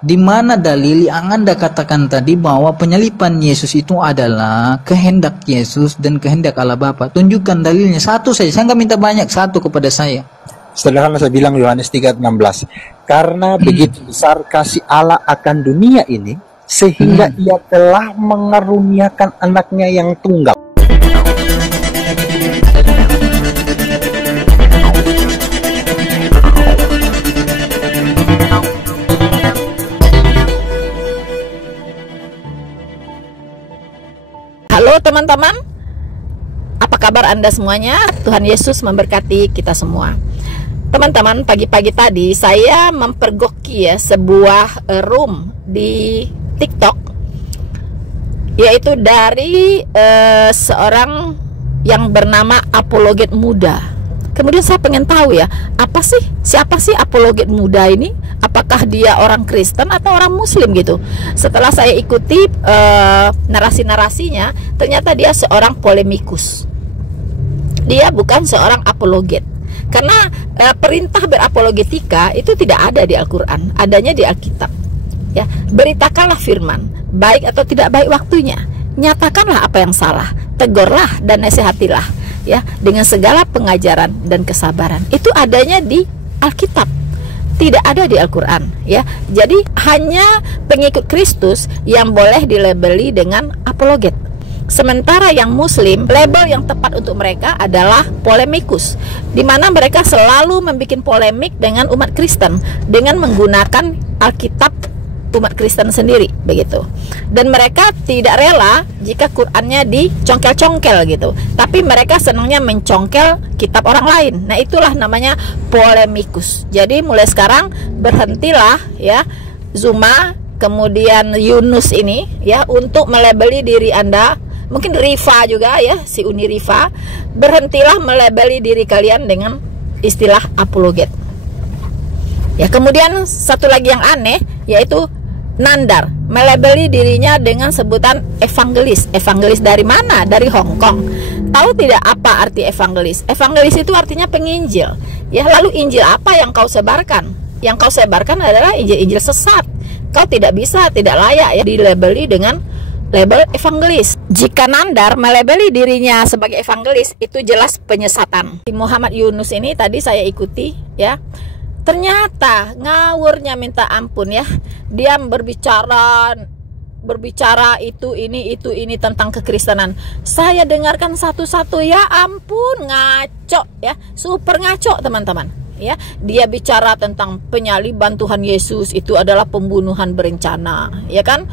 Di mana dalil yang Anda katakan tadi bahwa penyaliban Yesus itu adalah kehendak Yesus dan kehendak Allah Bapa? Tunjukkan dalilnya satu saja. Saya nggak minta banyak, satu kepada saya. Sederhana saya bilang Yohanes 3:16. Karena begitu besar kasih Allah akan dunia ini, sehingga ia telah mengaruniakan anaknya yang tunggal. Halo teman-teman, apa kabar Anda semuanya? Tuhan Yesus memberkati kita semua. Teman-teman, pagi-pagi tadi saya mempergoki sebuah room di TikTok, yaitu dari seorang yang bernama Apologet Muda. Kemudian saya pengen tahu siapa sih Apologet Muda ini? Apakah dia orang Kristen atau orang Muslim gitu? Setelah saya ikuti narasi-narasinya, ternyata dia seorang polemikus. Dia bukan seorang apologet. Karena perintah berapologetika itu tidak ada di Al-Quran, adanya di Alkitab. Ya, beritakanlah firman, baik atau tidak baik waktunya. Nyatakanlah apa yang salah, tegurlah dan nasihatilah, ya, dengan segala pengajaran dan kesabaran. Itu adanya di Alkitab, tidak ada di Al-Quran, ya. Jadi hanya pengikut Kristus yang boleh dilabeli dengan apologet. Sementara yang Muslim, label yang tepat untuk mereka adalah polemikus, di mana mereka selalu membuat polemik dengan umat Kristen dengan menggunakan Alkitab umat Kristen sendiri, begitu. Dan mereka tidak rela jika Qurannya dicongkel-congkel gitu, tapi mereka senangnya mencongkel kitab orang lain. Nah, itulah namanya polemikus. Jadi mulai sekarang berhentilah ya Zuma, kemudian Yunus ini ya untuk melabeli diri Anda, mungkin Rifa juga ya, si Uni Rifa, berhentilah melabeli diri kalian dengan istilah apologet. Ya, kemudian satu lagi yang aneh yaitu Nandar melabeli dirinya dengan sebutan evangelis. Evangelis dari mana? Dari Hong Kong. Tahu tidak apa arti evangelis? Evangelis itu artinya penginjil. Ya, lalu Injil apa yang kau sebarkan? Yang kau sebarkan adalah Injil-Injil sesat. Kau tidak bisa, tidak layak ya dilabeli dengan label evangelis. Jika Nandar melabeli dirinya sebagai evangelis, itu jelas penyesatan. Muhammad Yunus ini tadi saya ikuti ya. Ternyata ngawurnya minta ampun ya. Dia berbicara itu ini tentang kekristenan. Saya dengarkan satu-satu, ya ampun, ngaco ya, super ngaco teman-teman. Ya, dia bicara tentang penyaliban Tuhan Yesus itu adalah pembunuhan berencana, ya kan?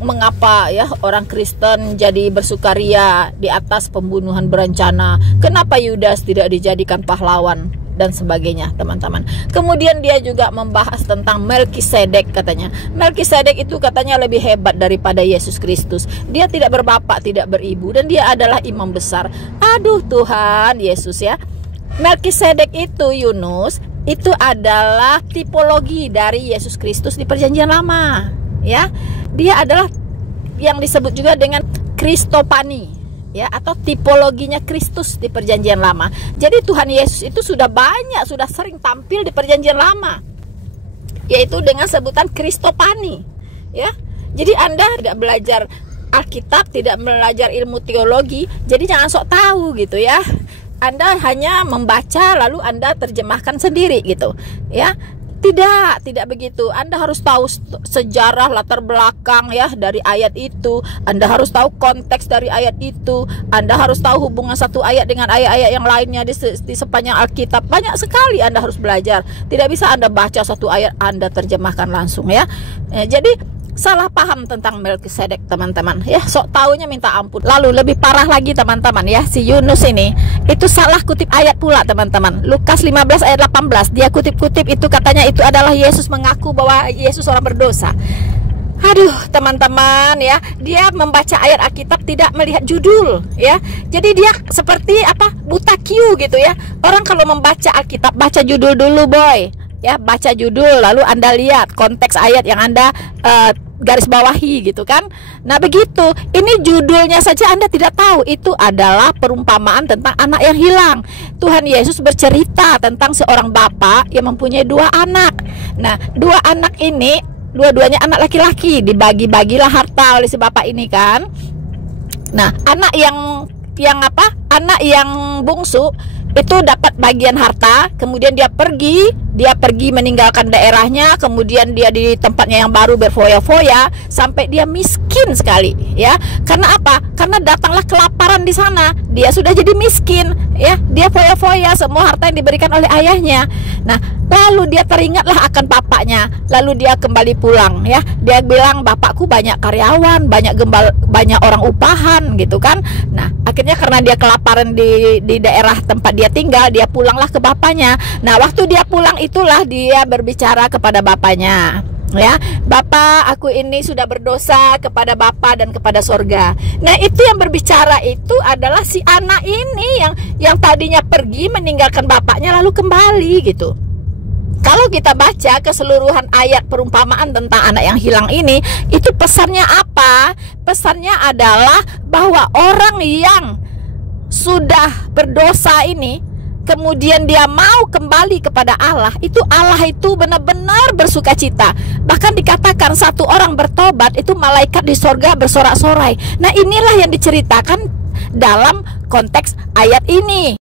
Mengapa ya orang Kristen jadi bersukaria di atas pembunuhan berencana? Kenapa Yudas tidak dijadikan pahlawan? Dan sebagainya, teman-teman. Kemudian dia juga membahas tentang Melkisedek, katanya. Melkisedek itu katanya lebih hebat daripada Yesus Kristus. Dia tidak berbapak, tidak beribu, dan dia adalah imam besar. Aduh Tuhan Yesus ya. Melkisedek itu, Yunus, itu adalah tipologi dari Yesus Kristus di Perjanjian Lama, ya. Dia adalah yang disebut juga dengan Kristopani, ya, atau tipologinya Kristus di Perjanjian Lama. Jadi Tuhan Yesus itu sudah sering tampil di Perjanjian Lama, yaitu dengan sebutan Kristopani, ya. Jadi Anda tidak belajar Alkitab, tidak belajar ilmu teologi, jadi jangan sok tahu gitu ya. Anda hanya membaca lalu Anda terjemahkan sendiri gitu, ya. Tidak begitu. Anda harus tahu sejarah latar belakang ya dari ayat itu. Anda harus tahu konteks dari ayat itu. Anda harus tahu hubungan satu ayat dengan ayat-ayat yang lainnya di sepanjang Alkitab. Banyak sekali Anda harus belajar. Tidak bisa Anda baca satu ayat Anda terjemahkan langsung ya. Jadi salah paham tentang Melkisedek teman-teman ya, sok taunya minta ampun. Lalu lebih parah lagi teman-teman ya, si Yunus ini itu salah kutip ayat pula teman-teman. Lukas 15 ayat 18 dia kutip-kutip itu, katanya itu adalah Yesus mengaku bahwa Yesus orang berdosa. Aduh teman-teman ya, dia membaca ayat Alkitab tidak melihat judul ya. Jadi dia seperti apa, buta Q gitu ya. Orang kalau membaca Alkitab baca judul dulu boy ya, baca judul lalu Anda lihat konteks ayat yang Anda garis bawahi gitu kan. Nah begitu, ini judulnya saja Anda tidak tahu, itu adalah perumpamaan tentang anak yang hilang. Tuhan Yesus bercerita tentang seorang bapak yang mempunyai 2 anak. Nah 2 anak ini, dua-duanya anak laki-laki, dibagi-bagilah harta oleh si bapak ini kan. Nah anak yang anak yang bungsu itu dapat bagian harta, kemudian dia pergi meninggalkan daerahnya, kemudian dia di tempatnya yang baru berfoya-foya sampai dia miskin sekali, ya. Karena apa? Karena datanglah kelaparan di sana. Dia sudah jadi miskin, ya. Dia foya-foya semua harta yang diberikan oleh ayahnya. Nah, lalu dia teringatlah akan bapaknya. Lalu dia kembali pulang, ya. Dia bilang, "Bapakku banyak karyawan, banyak orang upahan," gitu kan. Nah, akhirnya karena dia kelaparan di daerah tempat dia tinggal, dia pulanglah ke bapaknya. Nah, waktu dia pulang itulah dia berbicara kepada bapaknya, ya, "Bapak, aku ini sudah berdosa kepada Bapak dan kepada sorga." Nah, itu yang berbicara itu adalah si anak ini yang tadinya pergi meninggalkan bapaknya lalu kembali gitu. Kalau kita baca keseluruhan ayat perumpamaan tentang anak yang hilang ini, itu pesannya apa? Pesannya adalah bahwa orang yang sudah berdosa ini, kemudian dia mau kembali kepada Allah itu benar-benar bersuka cita. Bahkan dikatakan satu orang bertobat itu malaikat di sorga bersorak-sorai. Nah inilah yang diceritakan dalam konteks ayat ini.